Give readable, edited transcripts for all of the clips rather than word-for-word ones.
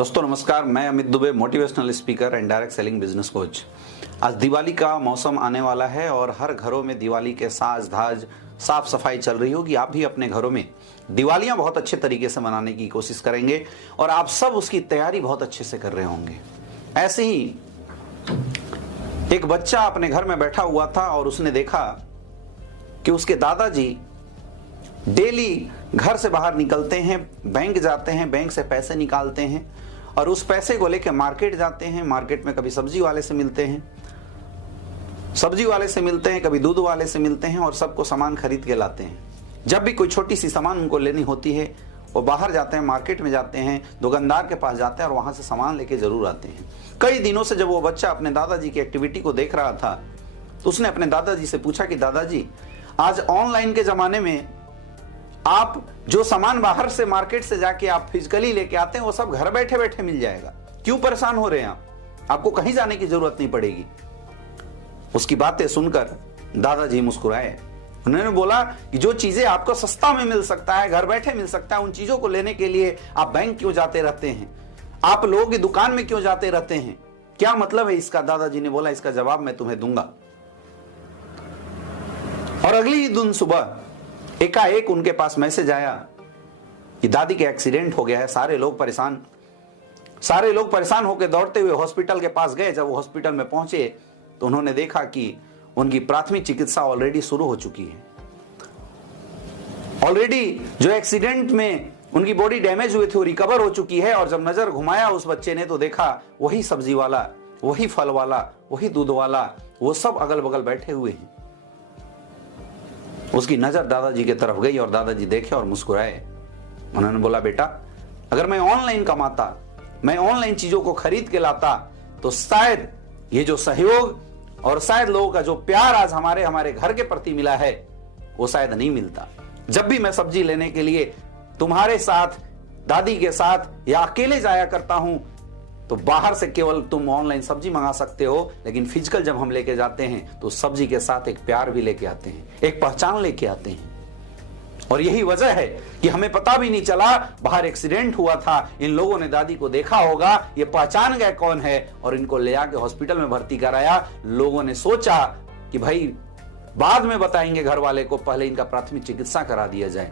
दोस्तों नमस्कार, मैं Amit Dubey, motivational speaker and direct selling business coach. आज दिवाली का मौसम आने वाला है और हर घरों में दिवाली के साज धाज साफ सफाई चल रही होगी। आप भी अपने घरों में दिवालियां बहुत अच्छे तरीके से मनाने की कोशिश करेंगे और आप सब उसकी तैयारी बहुत अच्छे से कर रहे होंगे। ऐसे ही एक बच्चा अपने घर में बैठा हुआ था और उसने देखा कि उसके दादाजी डेली घर से बाहर निकलते हैं, बैंक जाते हैं, बैंक से पैसे निकालते हैं और उस पैसे को लेकर मार्केट जाते हैं। मार्केट में कभी सब्जी वाले से मिलते हैं, कभी दूध वाले से मिलते हैं और सबको सामान खरीद के लाते हैं। जब भी कोई छोटी सी सामान उनको लेनी होती है वो बाहर जाते हैं, मार्केट में जाते हैं, दुकानदार के पास जाते हैं और वहां से सामान लेके जरूर आते हैं। कई दिनों से जब वो बच्चा अपने दादाजी की एक्टिविटी को देख रहा था तो उसने अपने दादाजी से पूछा कि दादाजी, आज ऑनलाइन के जमाने में आप जो सामान बाहर से मार्केट से जाके आप फिजिकली लेके आते हैं वो सब घर बैठे बैठे मिल जाएगा, क्यों परेशान हो रहे हैं आपको कहीं जाने की जरूरत नहीं पड़ेगी। उसकी बातें सुनकर दादाजी मुस्कुराए। उन्होंने बोला कि जो चीजें आपको सस्ता में मिल सकता है, घर बैठे मिल सकता है, उन चीजों को लेने के लिए आप बैंक क्यों जाते रहते हैं, आप लोगों की दुकान में क्यों जाते रहते हैं, क्या मतलब है इसका। दादाजी ने बोला इसका जवाब मैं तुम्हें दूंगा। और अगली ही दिन सुबह एकाएक उनके पास मैसेज आया कि दादी के एक्सीडेंट हो गया है। सारे लोग परेशान होकर दौड़ते हुए हॉस्पिटल के पास गए। जब वो हॉस्पिटल में पहुंचे तो उन्होंने देखा कि उनकी प्राथमिक चिकित्सा ऑलरेडी शुरू हो चुकी है। ऑलरेडी जो एक्सीडेंट में उनकी बॉडी डैमेज हुई थी वो रिकवर हो चुकी है। और जब नजर घुमाया उस बच्चे ने तो देखा वही सब्जी वाला, वही फल वाला, वही दूध वाला, वो सब अगल बगल बैठे हुए हैं। उसकी नजर दादाजी की तरफ गई और दादाजी देखे और मुस्कुराए। उन्होंने बोला बेटा, अगर मैं ऑनलाइन कमाता, मैं ऑनलाइन चीजों को खरीद के लाता तो शायद ये जो सहयोग और शायद लोगों का जो प्यार आज हमारे घर के प्रति मिला है वो शायद नहीं मिलता। जब भी मैं सब्जी लेने के लिए तुम्हारे साथ, दादी के साथ या अकेले जाया करता हूं तो बाहर से केवल तुम ऑनलाइन सब्जी मंगा सकते हो, लेकिन फिजिकल जब हम लेके जाते हैं तो सब्जी के साथ एक प्यार भी लेके आते हैं, एक पहचान लेके आते हैं। और यही वजह है कि हमें पता भी नहीं चला बाहर एक्सीडेंट हुआ था, इन लोगों ने दादी को देखा होगा, ये पहचान गए कौन है और इनको ले आके हॉस्पिटल में भर्ती कराया। लोगों ने सोचा कि भाई बाद में बताएंगे घर वाले को, पहले इनका प्राथमिक चिकित्सा करा दिया जाए।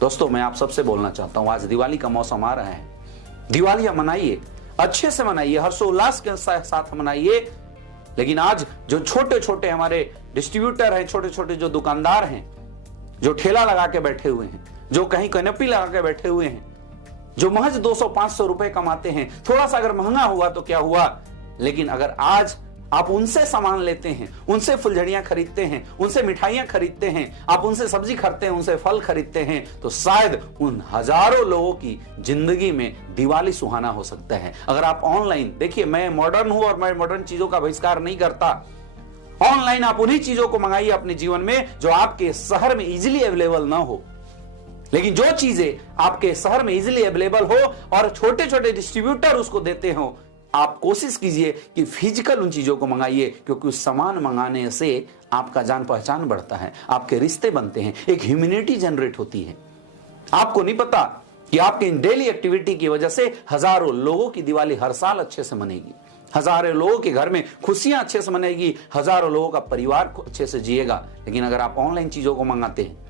दोस्तों मैं आप सबसे बोलना चाहता हूं, आज दिवाली का मौसम आ रहा है, दिवालियां मनाइए, अच्छे से मनाइए, हर्षोल्लास के साथ मनाइए। लेकिन आज जो छोटे छोटे हमारे डिस्ट्रीब्यूटर हैं, छोटे छोटे जो दुकानदार हैं, जो ठेला लगा के बैठे हुए हैं, जो कहीं कनपी लगा के बैठे हुए हैं, जो महज 200-500 रुपए कमाते हैं, थोड़ा सा अगर महंगा हुआ तो क्या हुआ, लेकिन अगर आज आप उनसे सामान लेते हैं, उनसे फुलझड़ियां खरीदते हैं, उनसे मिठाइयां खरीदते हैं, आप उनसे सब्जी खरीदते हैं, उनसे फल खरीदते हैं, तो शायद उन हजारों लोगों की जिंदगी में दिवाली सुहाना हो सकता है। अगर आप ऑनलाइन देखिए, मैं मॉडर्न हूं और मैं मॉडर्न चीजों का बहिष्कार नहीं करता। ऑनलाइन आप उन्हीं चीजों को मंगाइए अपने जीवन में जो आपके शहर में इजिली अवेलेबल ना हो, लेकिन जो चीजें आपके शहर में इजिली अवेलेबल हो और छोटे छोटे डिस्ट्रीब्यूटर उसको देते हो, आप कोशिश कीजिए कि फिजिकल उन चीजों को मंगाइए, क्योंकि उस सामान मंगाने से आपका जान पहचान बढ़ता है, आपके रिश्ते बनते हैं, एक ह्यूमैनिटी जनरेट होती है। आपको नहीं पता कि आपके डेली एक्टिविटी की वजह से हजारों लोगों की दिवाली हर साल अच्छे से मनेगी, हजारों लोगों के घर में खुशियां अच्छे से मनेगी, हजारों लोगों का परिवार अच्छे से जिएगा। लेकिन अगर आप ऑनलाइन चीजों को मंगाते हैं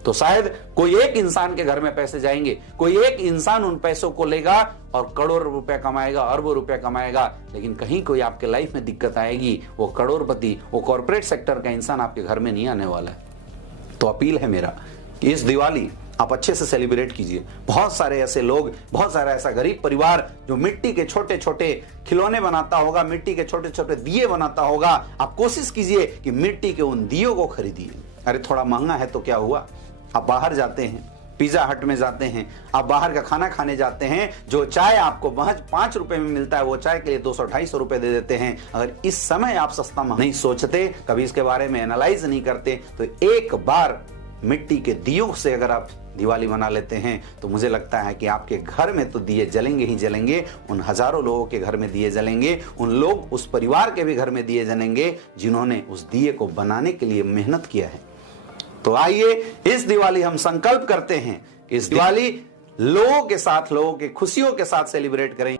तो शायद कोई एक इंसान के घर में पैसे जाएंगे, कोई एक इंसान उन पैसों को लेगा और करोड़ों रुपए कमाएगा, अरबों रुपए कमाएगा, लेकिन कहीं कोई आपके लाइफ में दिक्कत आएगी, वो करोड़पति, वो कॉर्पोरेट सेक्टर का इंसान आपके घर में नहीं आने वाला है। तो अपील है मेरा कि इस दिवाली आप अच्छे से सेलिब्रेट कीजिए। बहुत सारे ऐसे लोग, बहुत सारा ऐसा गरीब परिवार जो मिट्टी के छोटे छोटे खिलौने बनाता होगा, मिट्टी के छोटे छोटे दिए बनाता होगा, आप कोशिश कीजिए कि मिट्टी के उन दियों को खरीदिए। अरे थोड़ा महंगा है तो क्या हुआ, आप बाहर जाते हैं, पिज्जा हट में जाते हैं, आप बाहर का खाना खाने जाते हैं, जो चाय आपको महज 5 रुपए में मिलता है वो चाय के लिए 200-250 रुपए दे देते हैं। अगर इस समय आप सस्ता नहीं सोचते, कभी इसके बारे में एनालाइज नहीं करते, तो एक बार मिट्टी के दियों से अगर आप दिवाली मना लेते हैं तो मुझे लगता है कि आपके घर में तो दिए जलेंगे ही जलेंगे, उन हजारों लोगों के घर में दिए जलेंगे, उन लोग उस परिवार के भी घर में दिए जलेंगे जिन्होंने उस दिए को बनाने के लिए मेहनत किया है। तो आइए इस दिवाली हम संकल्प करते हैं कि इस दिवाली लोगों के साथ, लोगों के खुशियों के साथ सेलिब्रेट करें।